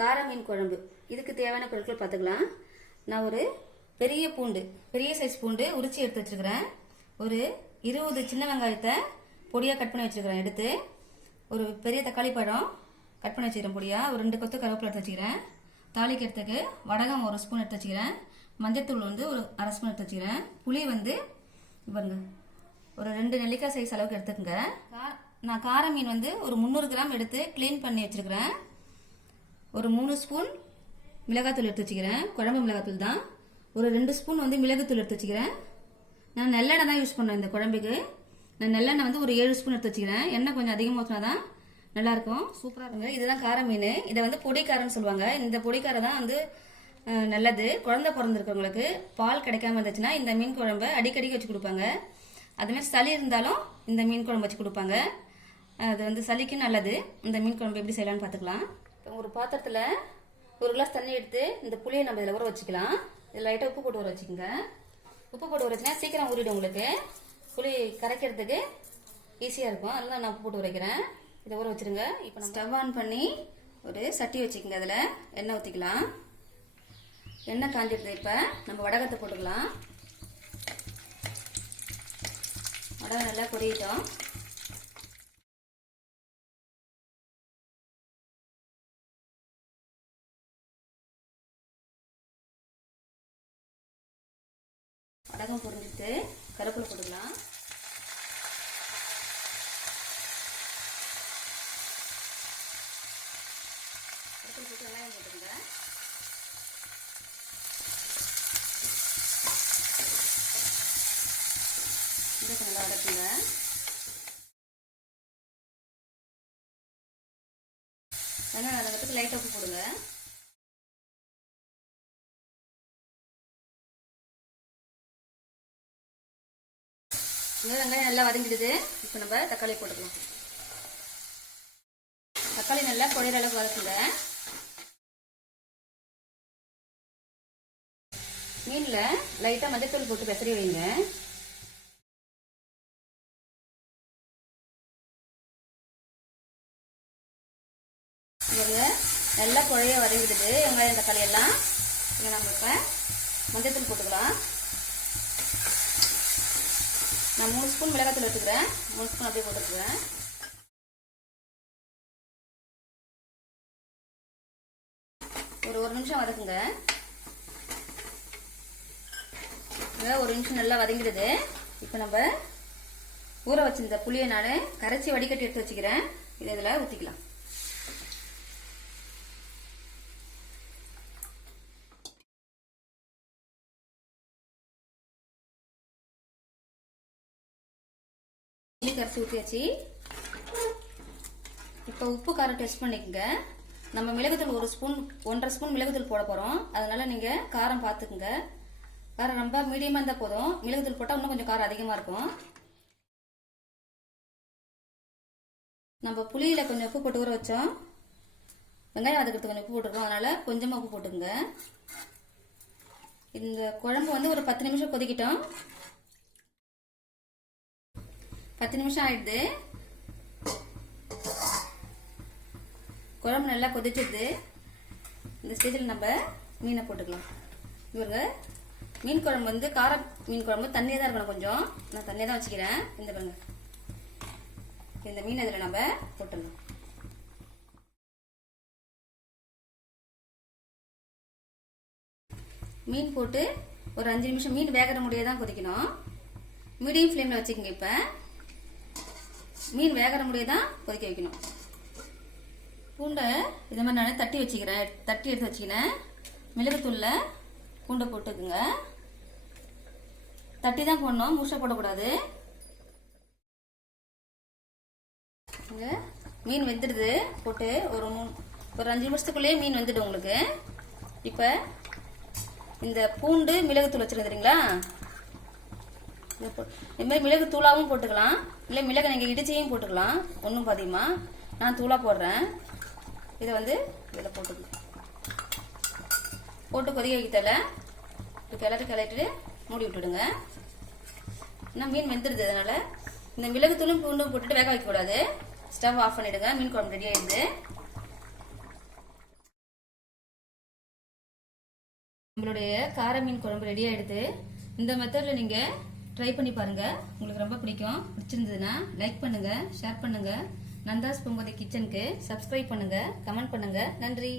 கார மீன் குழம்பு. இதுக்கு தேவையான பொருட்கள் பார்த்துக்கலாம். நான் ஒரு பெரிய சைஸ் பூண்டு உரிச்சி எடுத்து வச்சிருக்கிறேன். ஒரு 20 சின்ன வெங்காயத்தை பொடியாக கட் பண்ணி வச்சிருக்கிறேன். எடுத்து ஒரு பெரிய தக்காளி பழம் கட் பண்ணி வச்சுக்கிறேன் பொடியாக. ஒரு 2 கொத்து கருவேப்பிலை எடுத்து வச்சுக்கிறேன். தாளிக்கிறதுக்கு வடகம் 1 ஸ்பூன் எடுத்து வச்சுக்கிறேன். மஞ்சத்தூள் ஒரு 1/2 ஸ்பூன் எடுத்து வச்சுக்கிறேன். புளி பாருங்க ஒரு 2 நெல்லிக்காய் சைஸ் அளவுக்கு எடுத்துக்கோங்க. நான் கார மீன் ஒரு 300 கிராம் எடுத்து க்ளீன் பண்ணி வச்சிருக்கிறேன். ஒரு 3 ஸ்பூன் மிளகாத்தூள் எடுத்து வச்சுக்கிறேன். குழம்பு மிளகாத்தூள் தான். ஒரு 2 ஸ்பூன் மிளகுத்தூள் எடுத்து வச்சுக்கிறேன். நான் நல்லெண்ணெய் தான் யூஸ் பண்ணுறேன் இந்த குழம்புக்கு. நான் நல்லெண்ணெய் ஒரு 7 ஸ்பூன் எடுத்து வச்சுக்கிறேன். எண்ணெய் கொஞ்சம் அதிகமாக ஊற்றினா தான் நல்லாயிருக்கும், சூப்பராக இருக்குங்க. இதுதான் கார மீன். இதை பொடிக்காரன்னு சொல்லுவாங்க. இந்த பொடிக்காரை தான் நல்லது. குழந்தை பிறந்திருக்கவங்களுக்கு பால் கிடைக்காம இருந்துச்சுன்னா இந்த மீன் குழம்பை அடிக்கடிக்கு வச்சு கொடுப்பாங்க. அதுமாதிரி சளி இருந்தாலும் இந்த மீன் குழம்பு வச்சு கொடுப்பாங்க. அது சளிக்கும் நல்லது. இந்த மீன் குழம்பு எப்படி செய்யலாம்னு பார்த்துக்கலாம். ஒரு பாத்திரத்தில் 1 கிளாஸ் தண்ணி எடுத்து இந்த புளியை நம்ம இதில் ஊற வச்சுக்கலாம். இதில் லைட்டாக உப்பு போட்டு ஊற வச்சுக்கோங்க. உப்பு போட்டு ஊற வச்சுன்னா சீக்கிரம் ஊறிடும் உங்களுக்கு. புளி கரைக்கிறதுக்கு ஈஸியாக இருக்கும். அதனால நான் உப்பு போட்டு உரைக்கிறேன். இதை ஊற வச்சுருங்க. இப்போ ஸ்டவ் ஆன் பண்ணி ஒரு சட்டி வச்சுக்கோங்க. அதில் எண்ணெய் ஊற்றிக்கலாம். எண்ணெய் காஞ்சிடுது. இப்போ நம்ம வடகத்தை போட்டுக்கலாம். வடகம் நல்லா பொரியட்டும். வடகம் பொரிஞ்சிட்டு கருவேப்பிலை போட்டுக்கலாம். கருவேப்பிலை போட்டு வெங்காயம் போட்டுருங்க. இதை நல்லா வதக்குங்க. வெங்காயம் வதக்கிறதுக்கு லைட்டாக உப்பு போடுங்க. வெங்காயம் நல்லா வதங்கிடுது. இப்போ நம்ம தக்காளி போட்டுக்கலாம். தக்காளி நல்லா குழையிற அளவுக்கு வதக்குங்க. மீனில் லைட்டாக மஞ்சத்தூள் போட்டு பெசரி வைங்க. நல்லா குழைய வதங்கிடுது வெங்காயம் தக்காளி எல்லாம். இங்கே நம்ம இப்போ மஞ்சத்தூள் போட்டுக்கலாம். நான் 3 ஸ்பூன் மிளகாத்தூள் எடுத்துக்கிறேன். 3 ஸ்பூன் அப்படியே போட்டுக்கிறேன். ஒரு நிமிஷம் வதக்குங்க. ஒரு நிமிஷம் நல்லா வதங்கிடுது. இப்போ நம்ம ஊற வச்சிருந்த புளியை நான் கரைச்சி வடிகட்டி எடுத்து வச்சுக்கிறேன். இதை இதில் ஊற்றிக்கலாம். கரைச்சி ஊற்றியாச்சு. இப்போ உப்பு காரம் டெஸ்ட் பண்ணிக்கோங்க. நம்ம மிளகுத்தூள் 1 ஸ்பூன் 1.5 ஸ்பூன் மிளகுத்தூள் போட போகிறோம். அதனால நீங்கள் காரம் பார்த்துக்குங்க. காரம் ரொம்ப மீடியமாக இருந்தால் போதும். மிளகுத்தூள் போட்டால் இன்னும் கொஞ்சம் காரம் அதிகமாக இருக்கும். நம்ம புளியில் கொஞ்சம் உப்பு போட்டு ஊற வச்சோம். வெங்காயம் வதக்கிறதுக்கு கொஞ்சம் உப்பு போட்டுருக்கோம். அதனால் கொஞ்சமாக உப்பு போட்டுக்குங்க. இந்த குழம்பு ஒரு 10 நிமிஷம் கொதிக்கிட்டோம். 10 நிமிஷம் ஆயிடுது. குழம்பு நல்லா கொதிச்சிடுது. இந்த ஸ்டேஜில் நம்ம மீனை போட்டுக்கலாம். இவங்க மீன் குழம்பு கார மீன் குழம்பு தண்ணியாக தான் இருக்கணும். கொஞ்சம் நான் தண்ணியாக தான் வச்சுக்கிறேன். இந்த பாருங்க, இந்த மீன் இதில் நம்ம போட்டுடலாம். மீன் போட்டு ஒரு 5 நிமிஷம் மீன் வேகிற முடிய தான் கொதிக்கணும். மீடியம் ஃப்ளேமில் வச்சுக்கோங்க. இப்போ மீன் வேகிற முடிய தான் கொதிக்க வைக்கணும். பூண்டை இதை மாதிரி நான் தட்டி எடுத்து வச்சுக்கிறேன். மிளகுத்தூளில் பூண்டை போட்டுக்குங்க. தட்டி தான் போடணும், முழுசாக போடக்கூடாது. மீன் வெந்துடுது. போட்டு ஒரு 5 நிமிஷத்துக்குள்ளேயே மீன் வெந்துடும் உங்களுக்கு. இப்போ இந்த பூண்டு மிளகுத்தூள் வச்சுருந்துறீங்களா, இது மாதிரி மிளகு தூளாகவும் போட்டுக்கலாம். இல்லை மிளகு நீங்கள் இடிச்சியும் போட்டுக்கலாம். ஒன்றும் பாதியமா நான் தூளாக போடுறேன். இதை இதில் போட்டுக்கலாம். போட்டு கொதிக்க வைக்கல கிளறிட்டு மூடி விட்டுடுங்க. இன்னும் மீன் வெந்துடுது. அதனால இந்த மிளகு தூளும் பூண்டும் போட்டுட்டு வேக வைக்கக்கூடாது. ஸ்டவ் ஆஃப் பண்ணிடுங்க. மீன் குழம்பு ரெடி ஆயிடுது. நம்மளுடைய கார மீன் குழம்பு ரெடி ஆயிடுது. இந்த மெத்தட்ல நீங்க ட்ரை பண்ணி பாருங்க. உங்களுக்கு ரொம்ப பிடிக்கும். பிடிச்சிருந்ததுன்னா லைக் பண்ணுங்க, ஷேர் பண்ணுங்க. நந்தாஸ் பூங்கோதை கிச்சனுக்கு சப்ஸ்கிரைப் பண்ணுங்க, கமெண்ட் பண்ணுங்க. நன்றி.